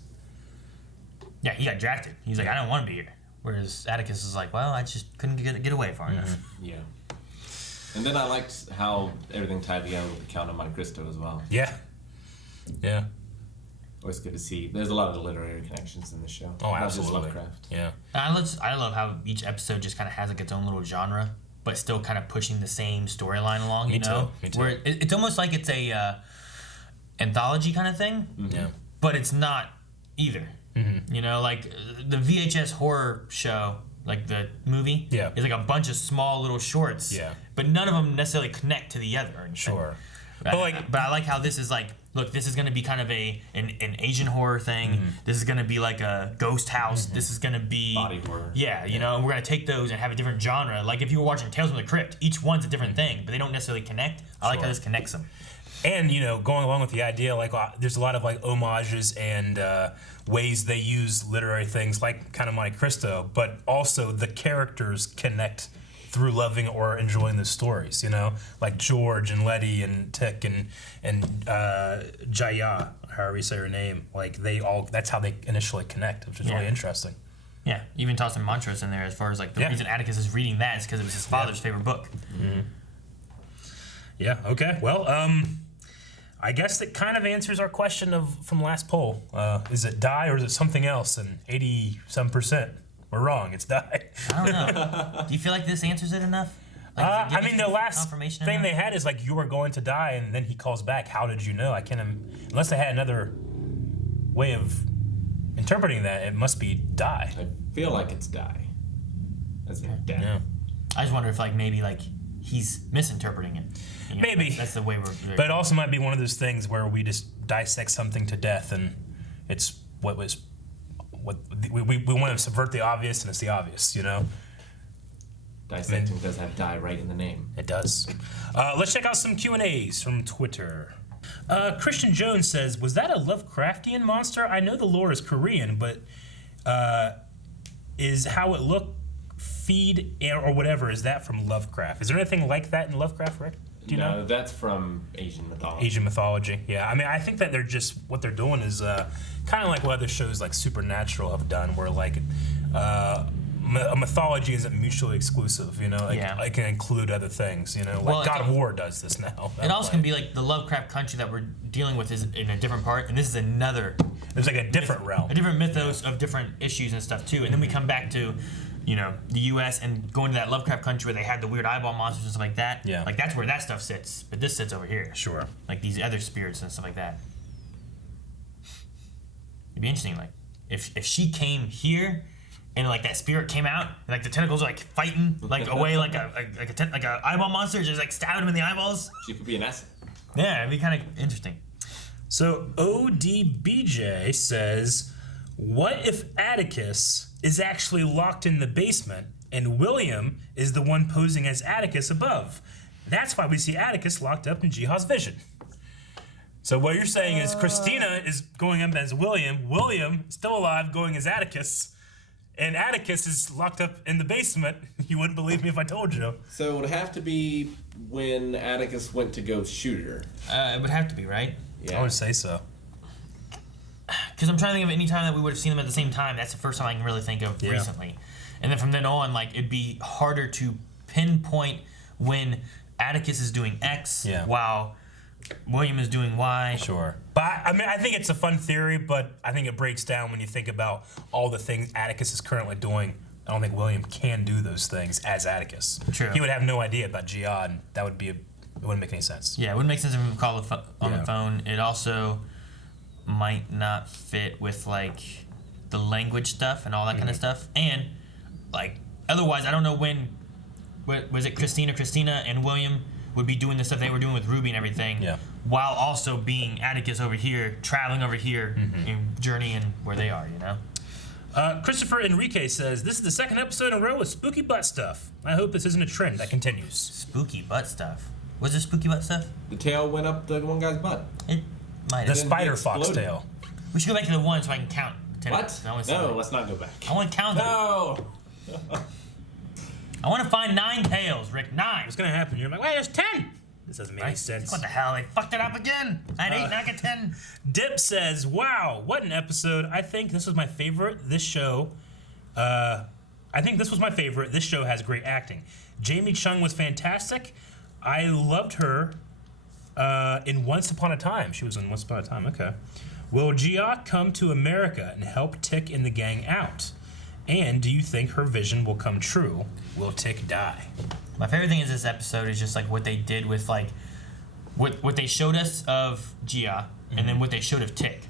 Yeah, he got drafted. He's like, I don't want to be here. Whereas Atticus is like, well, I just couldn't get away far enough. Yeah. And then I liked how everything tied together with the Count of Monte Cristo as well. Yeah. Yeah. Always good to see. There's a lot of literary connections in the show. Oh, Not just absolutely. Lovecraft. Yeah. I love how each episode just kind of has like its own little genre, but still kind of pushing the same storyline along. Me you know, too. Me too. Where it's almost like it's a anthology kind of thing. Yeah. But it's not either. Mm-hmm. You know, like the VHS horror show, like the movie, Yeah. is like a bunch of small little shorts. Yeah. But none of them necessarily connect to the other. Or anything. Sure. But I like how this is like, look, this is going to be kind of an Asian horror thing. Mm-hmm. This is going to be like a ghost house. This is going to be Body horror. Yeah, you know, and we're going to take those and have a different genre. Like if you were watching Tales from the Crypt, each one's a different thing, but they don't necessarily connect. I like how this connects them. And, you know, going along with the idea, like, there's a lot of, like, homages and ways they use literary things, like kind of Monte Cristo, but also the characters connect through loving or enjoying the stories, you know? Like George and Letty and Tick and Jaya, however you say her name. Like, that's how they initially connect, which is really interesting. Yeah, even toss some mantras in there as far as, like, the reason Atticus is reading that is because it was his father's favorite book. Mm-hmm. Yeah, okay. Well, I guess that kind of answers our question from last poll. Is it die or is it something else? And 80-some% we're wrong. It's die. I don't know. Do you feel like this answers it enough? Like, I mean, the last confirmation thing enough? they had is like, you were going to die, and then he calls back. How did you know? I can't. Unless they had another way of interpreting that, it must be die. I feel like it's die. As in death. Yeah. I just wonder if, like, maybe, like, he's misinterpreting it. You know, Maybe. That's the way we're... But it also might be one of those things where we just dissect something to death, and it's what we want to subvert the obvious, and it's the obvious, you know? Dissecting does have die right in the name. It does. Let's check out some Q&As from Twitter. Christian Jones says, was that a Lovecraftian monster? I know the lore is Korean, but is how it looked, feed, or whatever, is that from Lovecraft? Is there anything like that in Lovecraft, Rick? Do you know? That's from Asian mythology. Asian mythology, yeah. I mean, I think that what they're doing is kind of like what other shows like Supernatural have done, where like a mythology isn't mutually exclusive, you know? Like, it can include other things, you know? Like Well, God of War does this now. It also can be like the Lovecraft Country that we're dealing with is in a different part, and this is another... There's like a different realm. A different mythos of different issues and stuff, too. And then we come back to... you know, the U.S. and going to that Lovecraft Country where they had the weird eyeball monsters and stuff like that. Yeah. Like, that's where that stuff sits. But this sits over here. Sure. Like, these other spirits and stuff like that. It'd be interesting, like, if she came here and, like, that spirit came out and, like, the tentacles are, like, fighting, like, away like a eyeball monster, just, like, stabbing him in the eyeballs. She could be an asset. Yeah, it'd be kind of interesting. So ODBJ says, what if Atticus is actually locked in the basement and William is the one posing as Atticus above? That's why we see Atticus locked up in Jiha's vision. So what you're saying is Christina is going up as William still alive going as Atticus, and Atticus is locked up in the basement. You wouldn't believe me if I told you. So it would have to be when Atticus went to go shoot her. It would have to be, right? Yeah. I would say so. Because I'm trying to think of any time that we would have seen them at the same time. That's the first time I can really think of recently. And then from then on, like, it'd be harder to pinpoint when Atticus is doing X while William is doing Y. Sure. But I mean, I think it's a fun theory, but I think it breaks down when you think about all the things Atticus is currently doing. I don't think William can do those things as Atticus. True. He would have no idea about Jihad, and that would be it wouldn't make any sense. Yeah, it wouldn't make sense if we call on the phone. It also might not fit with, like, the language stuff and all that kind of stuff. And, like, otherwise, I don't know when, was it Christina and William would be doing the stuff they were doing with Ruby and everything, while also being Atticus over here, traveling over here, and journeying where they are, you know? Christopher Enrique says, this is the second episode in a row with spooky butt stuff. I hope this isn't a trend that continues. Spooky butt stuff? Was it spooky butt stuff? The tail went up the one guy's butt. It might The have. spider fox tail. We should go back to the one so I can count. What? No, let's not go back. I want to count them. No! I want to find 9 tails, Rick. 9. What's going to happen? You're like, wait, there's 10. This doesn't make any sense. What the hell? They fucked it up again. I had 8, now I got 10. Dip says, wow, what an episode. I think this was my favorite. This show, This show has great acting. Jamie Chung was fantastic. I loved her in Once Upon a Time. She was in Once Upon a Time, okay. Will Jia come to America and help Tick and the gang out? And do you think her vision will come true? Will Tick die? My favorite thing is this episode is just like what they did with like what they showed us of Jia and then what they showed of Tick.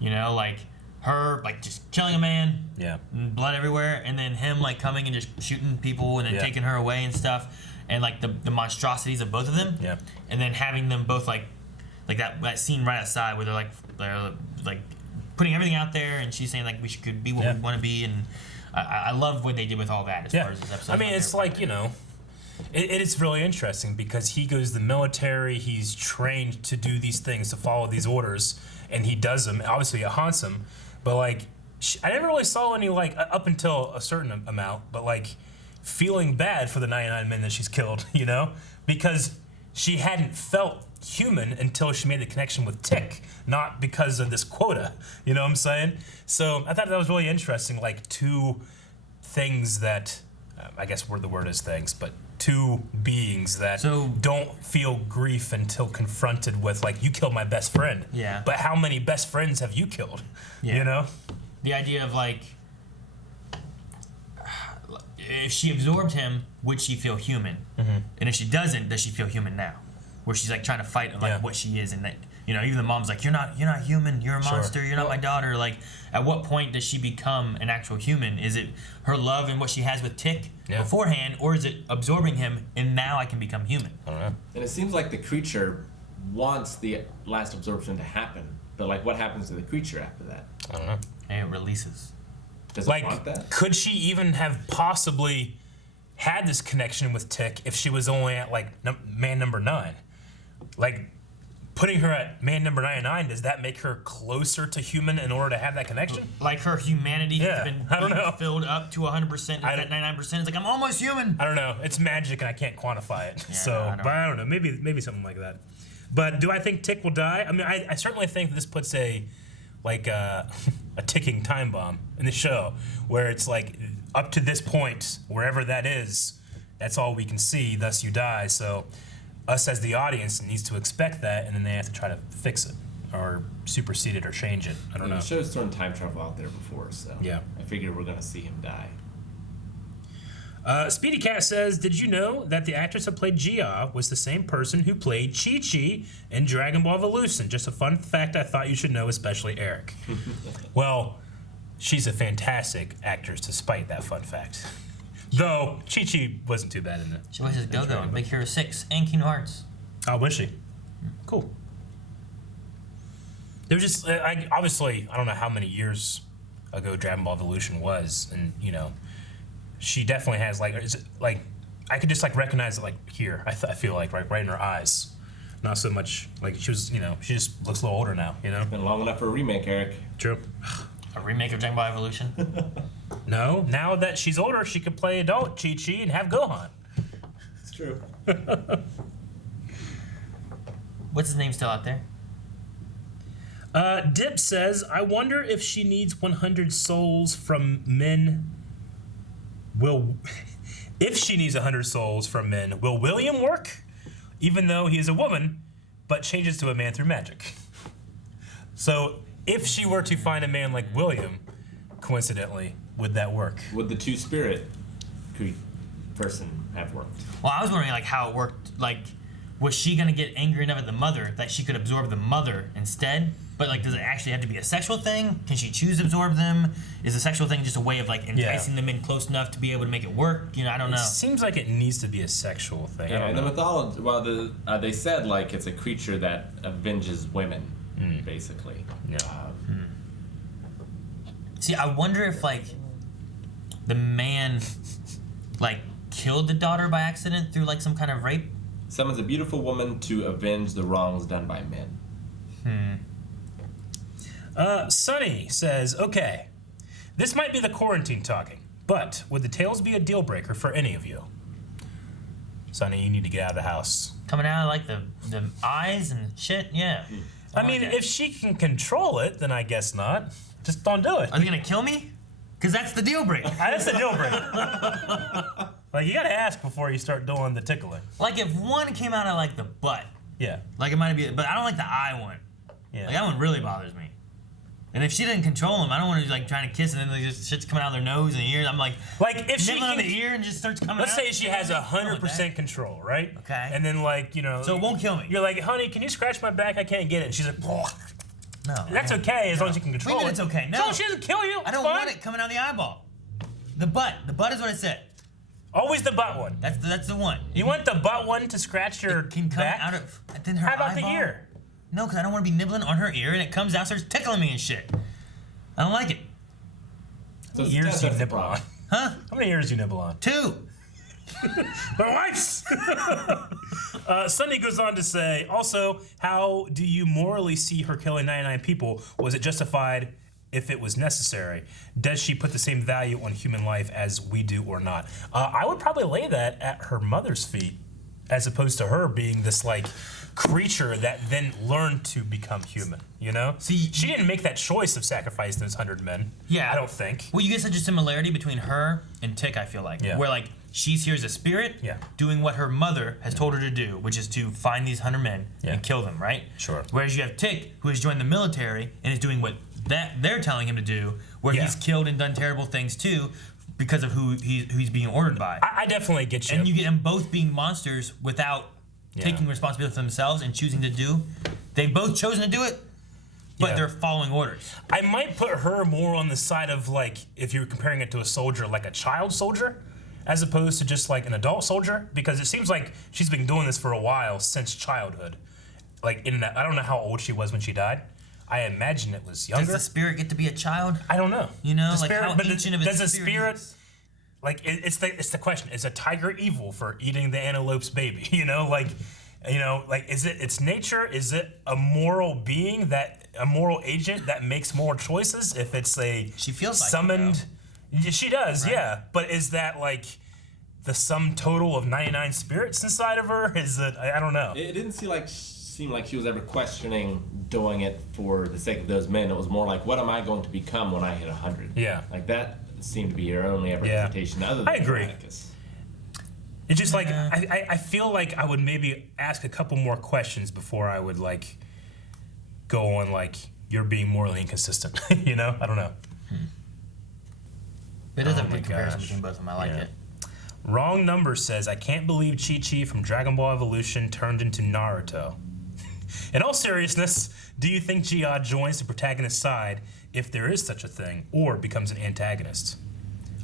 You know, like her like just killing a man, Yeah. blood everywhere, and then him like coming and just shooting people and then taking her away and stuff, and like the monstrosities of both of them. Yeah. And then having them both like that scene right outside where they're like putting everything out there, and she's saying like we could be what we want to be, and I love what they did with all that as far as this episode. I mean, it's like, you know, it is really interesting because he goes to the military, he's trained to do these things, to follow these orders, and he does them. Obviously, it haunts him, but like, I never really saw any, like, up until a certain amount, but like, feeling bad for the 99 men that she's killed, you know? Because she hadn't felt human until she made the connection with Tick, not because of this quota, you know what I'm saying? So I thought that was really interesting, like two things that, I guess the word is things, but two beings that don't feel grief until confronted with, like, you killed my best friend. Yeah. But how many best friends have you killed? Yeah. You know? The idea of like, if she absorbed him, would she feel human? And if she doesn't, does she feel human now? Where she's like trying to fight like what she is, and that, you know, even the mom's like, you're not human, you're a monster, you're not my daughter. Like, at what point does she become an actual human? Is it her love and what she has with Tick beforehand, or is it absorbing him and now I can become human? I don't know. And it seems like the creature wants the last absorption to happen, but like, what happens to the creature after that? I don't know. And it releases. Does Like, it want that? could she even have possibly had this connection with Tick if she was only at like man number 9? Like, putting her at man number 99, does that make her closer to human in order to have that connection? Like her humanity has been I don't know. filled up to 100%. That 99%. It's like, I'm almost human. I don't know. It's magic and I can't quantify it. Yeah, but I don't know. Maybe something like that. But do I think Tick will die? I mean, I certainly think this puts a ticking time bomb in the show, where it's like, up to this point, wherever that is, that's all we can see, thus you die. So us as the audience needs to expect that, and then they have to try to fix it or supersede it or change it. I don't know. The show's thrown time travel out there before, so Yeah. I figure we're gonna see him die. Speedy Cat says, did you know that the actress who played Jia was the same person who played Chi-Chi in Dragon Ball Evolution? Just a fun fact I thought you should know, especially Eric. Well, she's a fantastic actress despite that fun fact. Though, Chi-Chi wasn't too bad in it. She voices Go-Go in Big Hero 6 and Kingdom Hearts. Oh, was she? Cool. There was just, obviously, I don't know how many years ago Dragon Ball Evolution was, and, you know, she definitely has, like, is it, like, I could just, like, recognize it, like, here, I feel like, right in her eyes. Not so much, like, she was, you know, she just looks a little older now, you know? Been long enough for a remake, Eric. True. A remake of Dragon Ball Evolution? No, now that she's older, she could play adult Chi-Chi and have Gohan. It's true. What's his name still out there? Dip says, I wonder if she needs 100 souls from men. If she needs 100 souls from men, will William work? Even though he is a woman, but changes to a man through magic. So, if she were to find a man like William, coincidentally, would that work? Would the two-spirit person have worked? Well, I was wondering like how it worked. Like, was she gonna get angry enough at the mother that she could absorb the mother instead? But like, does it actually have to be a sexual thing? Can she choose to absorb them? Is the sexual thing just a way of like enticing them in close enough to be able to make it work? You know, I don't know. It seems like it needs to be a sexual thing. Yeah, in the mythology, well, they said like it's a creature that avenges women, basically. Yeah. See, I wonder if like the man like killed the daughter by accident through like some kind of rape. Summons a beautiful woman to avenge the wrongs done by men. Sonny says, okay, this might be the quarantine talking, but would the tails be a deal breaker for any of you? Sonny, you need to get out of the house. Coming out of like the eyes and shit, yeah. I mean, if she can control it, then I guess not. Just don't do it. Are they gonna kill me? Cause that's the deal breaker. That's the deal breaker. Like, you gotta ask before you start doing the tickling. Like if one came out of like the butt, Yeah. like it might be, but I don't like the eye one. Yeah. Like that one really bothers me. And if she didn't control them, I don't want to like trying to kiss and then like, just shit's coming out of their nose and ears. I'm like if she nibbling on the ear and just starts coming let's out. say she has 100% control, right? Okay. And then like, So it won't kill me. You're like, honey, can you scratch my back? I can't get it. And she's like, No. that's okay as long as you can control Wait a it. minute, it's okay. No. So she doesn't kill you. I don't want it coming out the eyeball. The butt. The butt is what I said. Always the butt one. That's the one. You want the butt one to scratch your can come back? out of then her How about eyeball? the ear? No, because I don't want to be nibbling on her ear and it comes out, starts tickling me and shit. I don't like it. So Ears that's you the nibble problem. on. Huh? How many ears do you nibble on? 2. My wife's. Sunny goes on to say, also, how do you morally see her killing 99 people? Was it justified if it was necessary? Does she put the same value on human life as we do or not? I would probably lay that at her mother's feet, as opposed to her being this like creature that then learned to become human, you know? See, she didn't make that choice of sacrificing those 100 men. Yeah. I don't think. Well, you get such a similarity between her and Tick, I feel like. Yeah. Where, like, she's here as a spirit doing what her mother has told her to do, which is to find these 100 men and kill them, right? Sure. Whereas you have Tick, who has joined the military and is doing what they're telling him to do, where he's killed and done terrible things too because of who he's being ordered by. I definitely get you. And you get them both being monsters without taking responsibility for themselves and choosing to do. They've both chosen to do it, but they're following orders. I might put her more on the side of, like, if you're comparing it to a soldier, like a child soldier, as opposed to just like an adult soldier, because it seems like she's been doing this for a while, since childhood. Like, I don't know how old she was when she died. I imagine it was younger. Does the spirit get to be a child? I don't know. You know, the like spirit, how but ancient of a does the spirit spirit is? Like, it's the question: is a tiger evil for eating the antelope's baby? You know, like, is it its nature? Is it a moral being, a moral agent that makes moral choices? If it's she feels like summoned, she does, right? yeah. But is that like the sum total of 99 spirits inside of her? Is it? I don't know. It didn't seem like she was ever questioning doing it for the sake of those men. It was more like, what am I going to become when I hit 100? Yeah. Like that seemed to be her only representation. Other than I agree. Atticus. It's just like I feel like I would maybe ask a couple more questions before I would like go on like you're being morally inconsistent. You know, I don't know. It is a my good comparison gosh. between both of them. I like it. Wrong Number says, I can't believe Chi-Chi from Dragon Ball Evolution turned into Naruto. In all seriousness, do you think Jihad joins the protagonist's side if there is such a thing, or becomes an antagonist?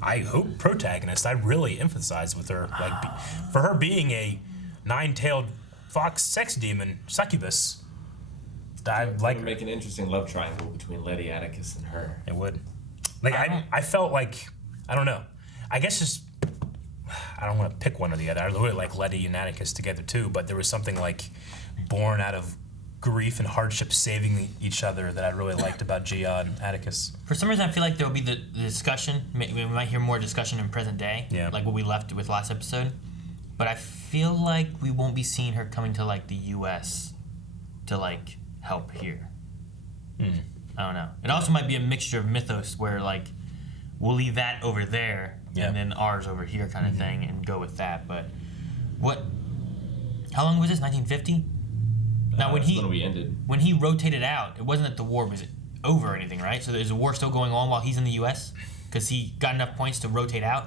I hope protagonist. I really emphasize with her, like, for her being a 9-tailed fox sex demon, succubus. I'd like It would make an interesting love triangle between Lady Atticus and her. It would. Like, I felt like, I don't know. I guess just, I don't want to pick one or the other. I really like Letty and Atticus together too, but there was something like born out of grief and hardship saving each other that I really liked about Gia and Atticus. For some reason, I feel like there will be the discussion. We might hear more discussion in present day, like what we left with last episode. But I feel like we won't be seeing her coming to like the U.S. to like help here. I don't know. It also might be a mixture of mythos where like we'll leave that over there and then ours over here kind of thing and go with that. But how long was this? 1950? Now when we ended. When he rotated out, it wasn't that the war was over or anything, right? So is the war still going on while he's in the U.S.? Because he got enough points to rotate out,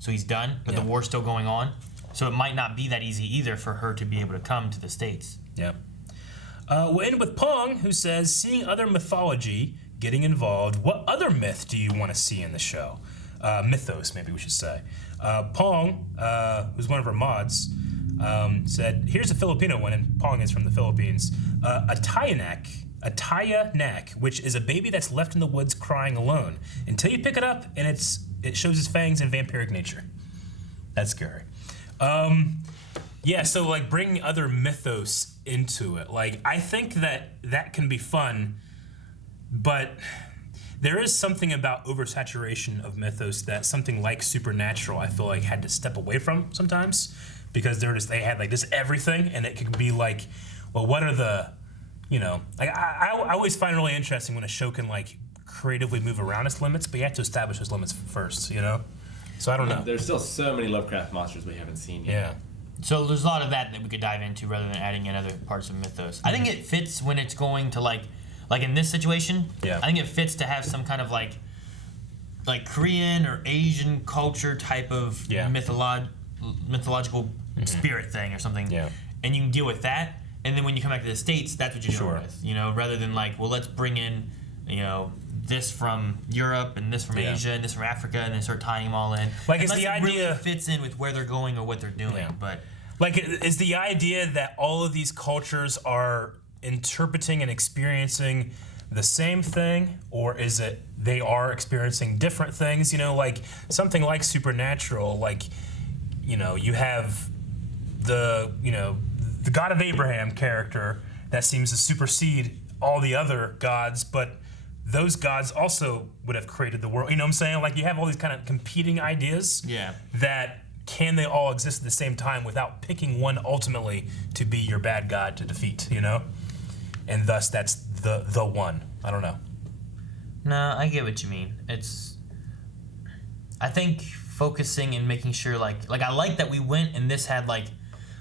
so he's done, but the war's still going on. So it might not be that easy either for her to be able to come to the States. Yeah. We'll end with Pong, who says, seeing other mythology getting involved, what other myth do you want to see in the show? Mythos, maybe we should say. Pong, who's one of our mods, said, here's a Filipino one, and Pong is from the Philippines. A Tayanak, which is a baby that's left in the woods crying alone until you pick it up and it shows its fangs and vampiric nature. That's scary. Yeah, so like bringing other mythos into it. Like, I think that can be fun, but there is something about oversaturation of mythos that something like Supernatural I feel like had to step away from sometimes, because they had like this everything, and it could be like, well, what are the, like I always find it really interesting when a show can like creatively move around its limits, but you have to establish those limits first, So I don't know. There's still so many Lovecraft monsters we haven't seen yet. Yeah. So there's a lot of that we could dive into rather than adding in other parts of mythos. I think it fits when it's going to like like in this situation, Yeah. I think it fits to have some kind of like Korean or Asian culture type of mythological spirit thing or something. Yeah. And you can deal with that, and then when you come back to the States, that's what you're dealing with. You know, rather than like, well, let's bring in, you know, this from Europe and this from Asia and this from Africa, and then start tying them all in. Like, is unless the it idea really fits in with where they're going or what they're doing, but. Like, is the idea that all of these cultures are interpreting and experiencing the same thing, or is it they are experiencing different things? You know, like something like Supernatural, like, you know, you have the God of Abraham character that seems to supersede all the other gods, but those gods also would have created the world. You know what I'm saying? Like, you have all these kind of competing ideas that can they all exist at the same time without picking one ultimately to be your bad god to defeat, you know? And thus that's the one. I don't know. No, I get what you mean. I think focusing and making sure like I like that we went and this had like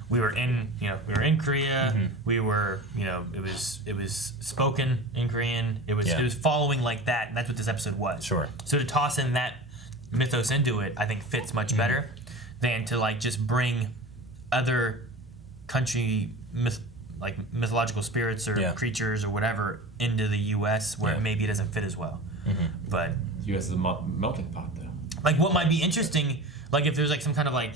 we were in Korea. We were, you know, it was spoken in Korean. It was following like that, and that's what this episode was. Sure. So to toss in that mythos into it, I think fits much better than to like just bring other country mythological spirits or creatures or whatever into the U.S. where maybe it doesn't fit as well. But the U.S. is a melting pot, though. Like, what might be interesting, like if there's like some kind of like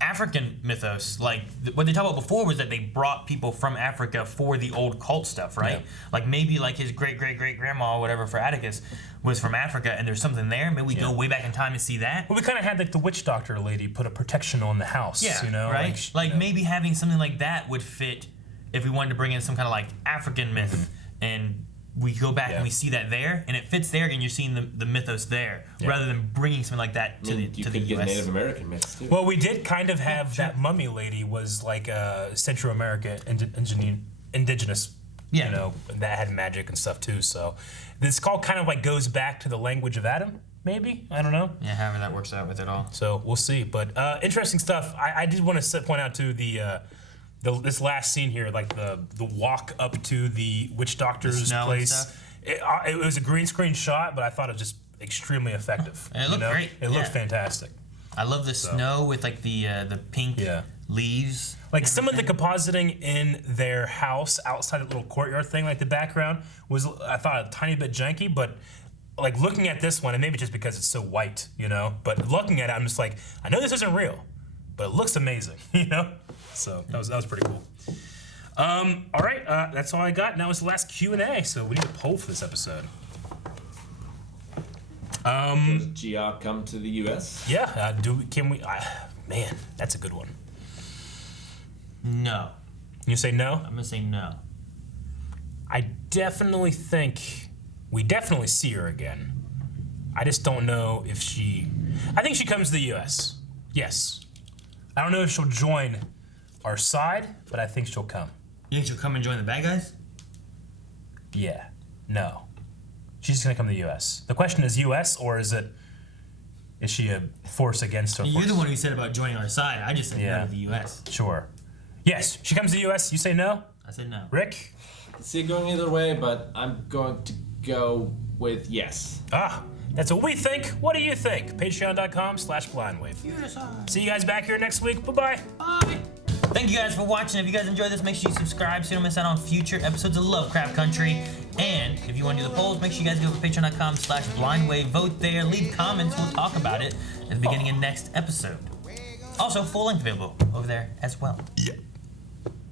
African mythos, like what they talked about before was that they brought people from Africa for the old cult stuff, right? Like maybe like his great grandma or whatever for Atticus was from Africa, and there's something there. Maybe we go way back in time and see that. Well, we kind of had like the witch doctor lady put a protection on the house, you know, right? Like maybe having something like that would fit if we wanted to bring in some kind of like African myth, and we go back and we see that there, and it fits there, and you're seeing the mythos there, rather than bringing something like that to the you could get Native American myths too. Well, we did kind of have that mummy lady was like a Central America indigenous, you know, that had magic and stuff too. So this call kind of like goes back to the language of Adam, maybe. I don't know. Yeah, however that works out with it all. So we'll see. But interesting stuff. I did want to point out too this last scene here, like the walk up to the witch doctor's place. It was a green screen shot, but I thought it was just extremely effective. And it looked great. It looked fantastic. I love the snow with like the pink leaves. Like some of the compositing in their house outside the little courtyard thing, like the background was, I thought, a tiny bit janky, but like looking at this one, and maybe just because it's so white, you know, but looking at it, I'm just like, I know this isn't real, but it looks amazing, you know? So that was pretty cool. All right, that's all I got. Now it's the last Q&A, so we need a poll for this episode. Does Gia come to the U.S.? Yeah, man, that's a good one. No. You say no? I'm gonna say no. I definitely think we definitely see her again. I just don't know if I think she comes to the U.S. Yes. I don't know if she'll join our side, but I think she'll come. You think she'll come and join the bad guys? Yeah. No. She's just gonna come to the U.S. The question is U.S. or is she a force against her? You're the one who said about joining our side. I just said no to the U.S. Sure. Yes, she comes to the U.S. You say no? I said no. Rick? I see it going either way, but I'm going to go with yes. That's what we think. What do you think? Patreon.com/blindwave. See you guys back here next week. Bye-bye. Bye. Thank you guys for watching. If you guys enjoyed this, make sure you subscribe so you don't miss out on future episodes of Lovecraft Country. And if you want to do the polls, make sure you guys go to patreon.com/blindwave. Vote there. Leave comments. We'll talk about it at the beginning of next episode. Also, full length available over there as well. Yeah.